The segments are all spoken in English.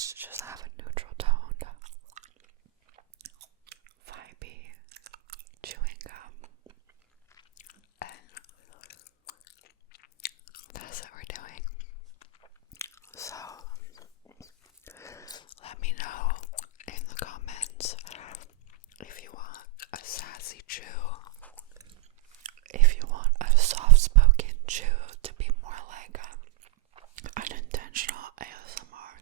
nice to just have a neutral toned, vibey chewing gum, and that's what we're doing. So let me know in the comments if you want a sassy chew, if you want a soft-spoken chew to be more like unintentional ASMR,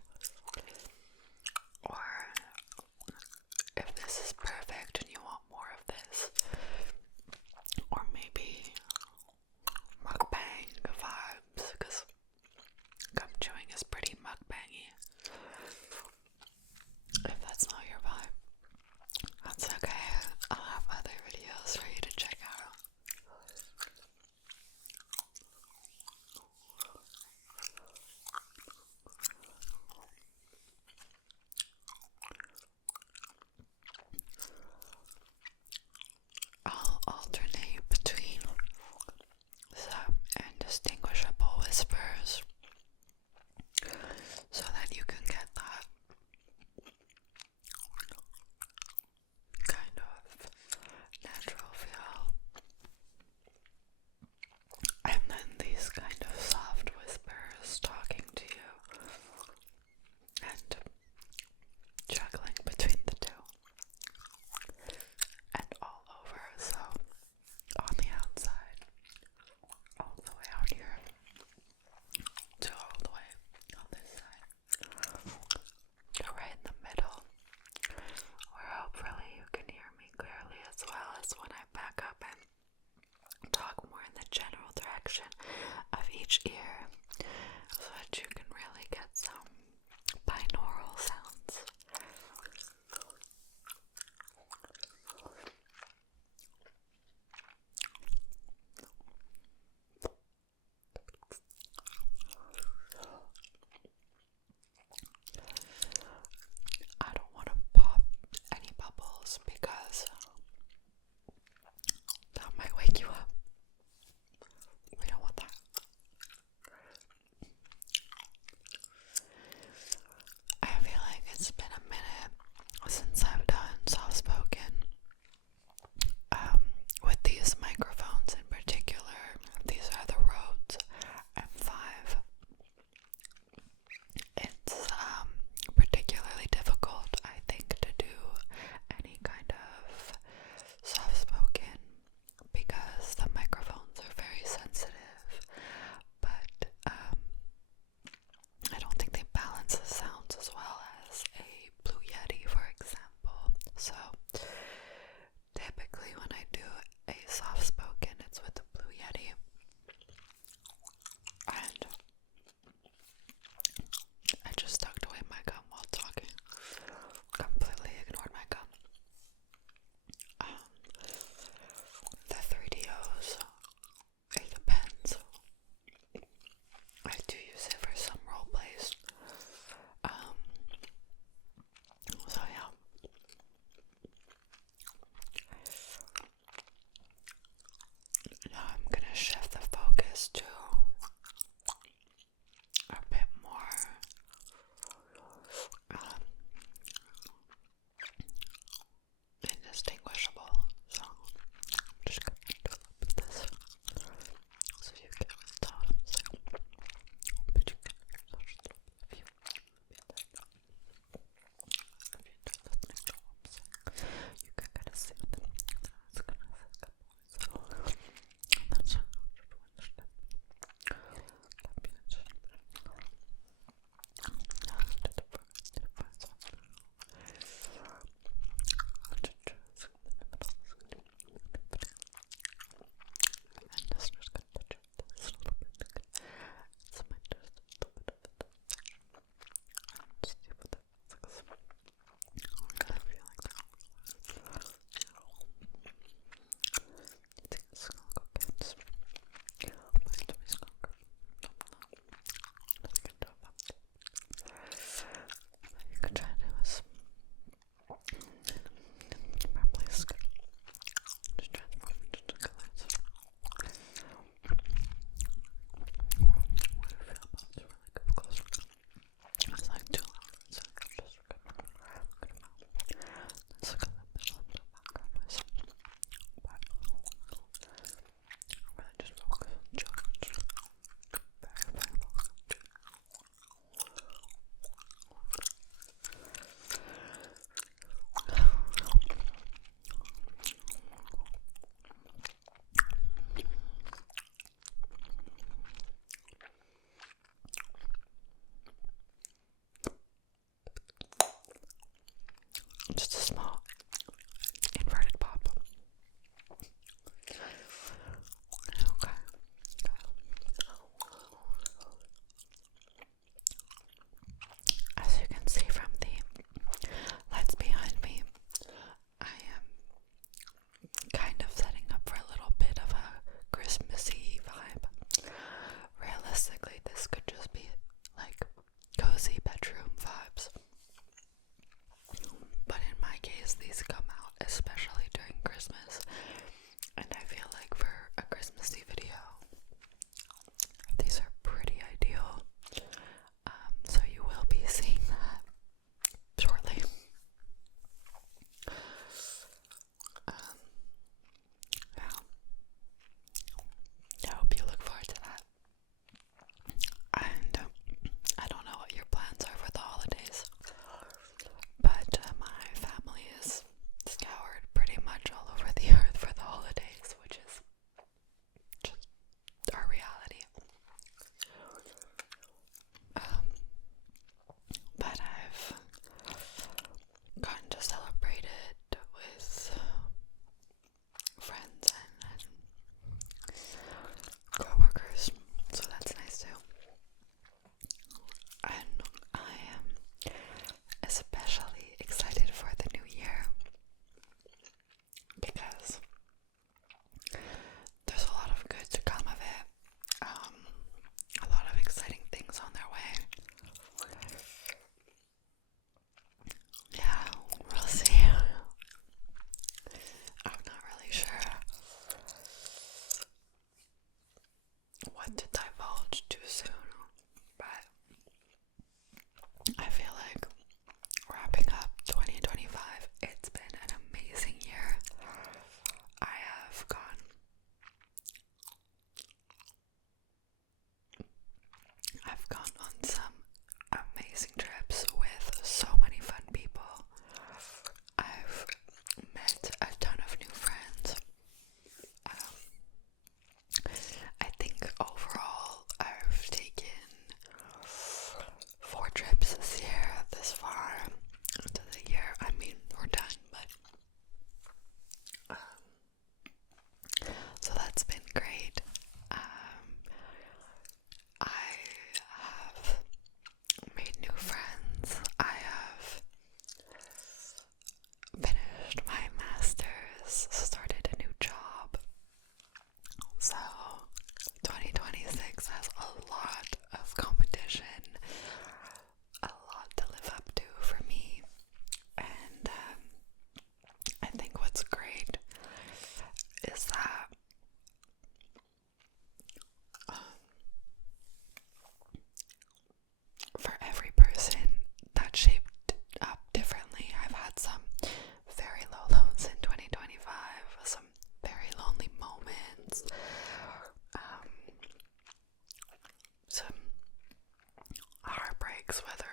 topics, whether,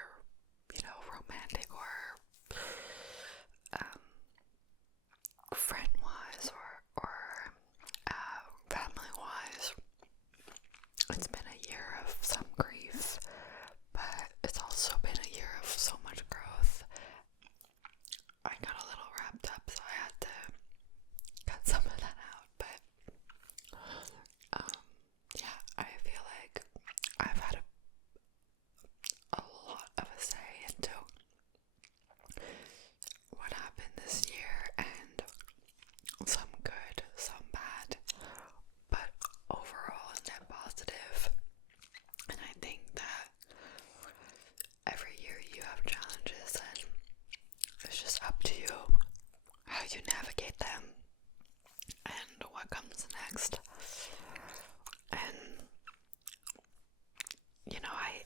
romantic or friend-wise or family-wise. It's been a year of some grief, but it's also been a year of so much growth. I got a little wrapped up, so I had to cut some of that out, but yeah, I feel like I've had a lot of a say into what happened this year, and some good, some bad, but overall a net positive. And I think that every year you have challenges, and it's just up to you how you navigate them and what comes next. And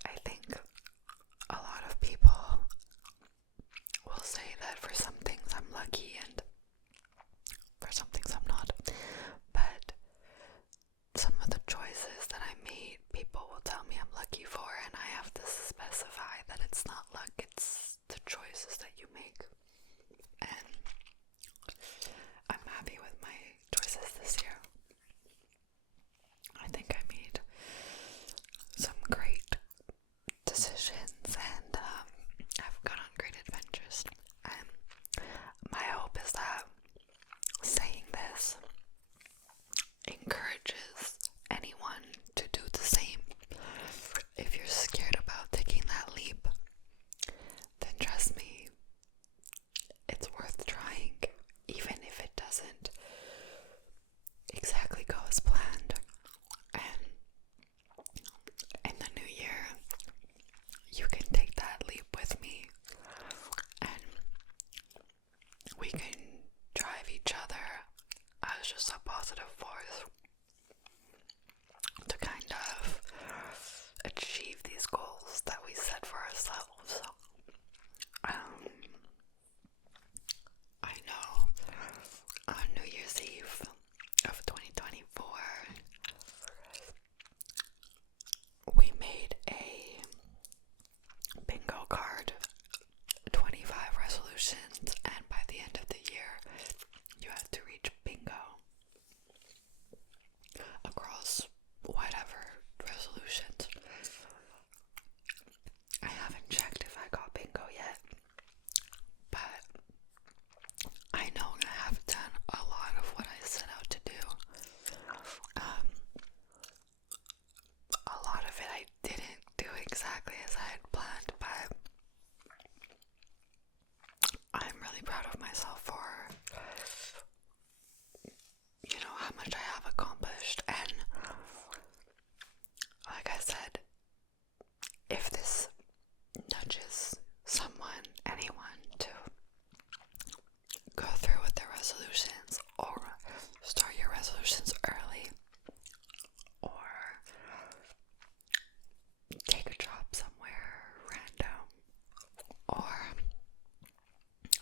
I think a lot of people will say that for some things I'm lucky and for some things I'm not, but some of the choices that I made, people will tell me I'm lucky for, and I have to specify that it's not luck, it's the choices that you make. And I'm happy with my choices this year. I think I made some great decisions, and I've gone on great adventures. And my hope is that saying this encourages anyone to do the same. If you're scared about taking that leap, then trust me, it's worth trying, even if it doesn't exactly go as planned. And in the new year, you can take that leap with me, and we can drive each other as just a positive force to kind of achieve these goals that we set for ourselves. I know on New Year's Eve of 2024, we made a bingo card, 25 resolutions, and by the end of the year, you had to reach bingo across whatever resolutions. I haven't checked if I got bingo yet, but I know I have done a lot of what I set out to do. A lot of it I didn't do exactly as I had planned, but I'm really proud of myself for how much I have accomplished. And like I said, if this nudges anyone to go through with their resolutions, or start your resolutions early, or take a job somewhere random, or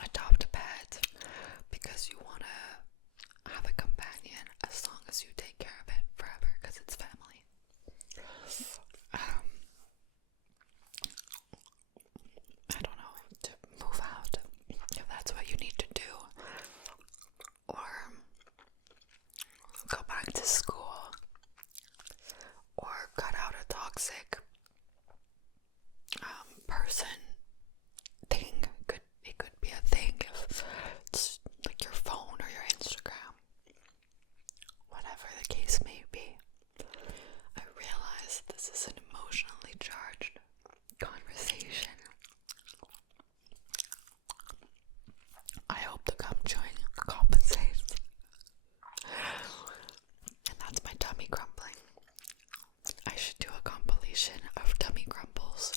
adopt a pet because you want to have a companion, as long as you take care of it forever because it's family. I don't know, to move out if that's what you need to do, or go back to school, or cut out a toxic person, thing. It could be a thing if it's like your phone or your Instagram, whatever the case may be. I realize this is an emotionally charged conversation. I hope the gum chewing compensates. And that's my tummy grumbling. I should do a compilation of tummy grumbles.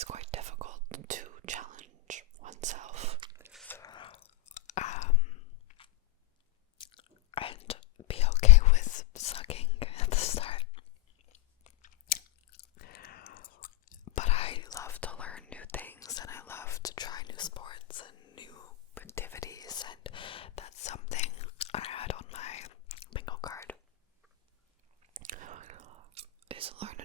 it's quite difficult to challenge oneself and be okay with sucking at the start. But I love to learn new things, and I love to try new sports and new activities, and that's something I had on my bingo card, is learn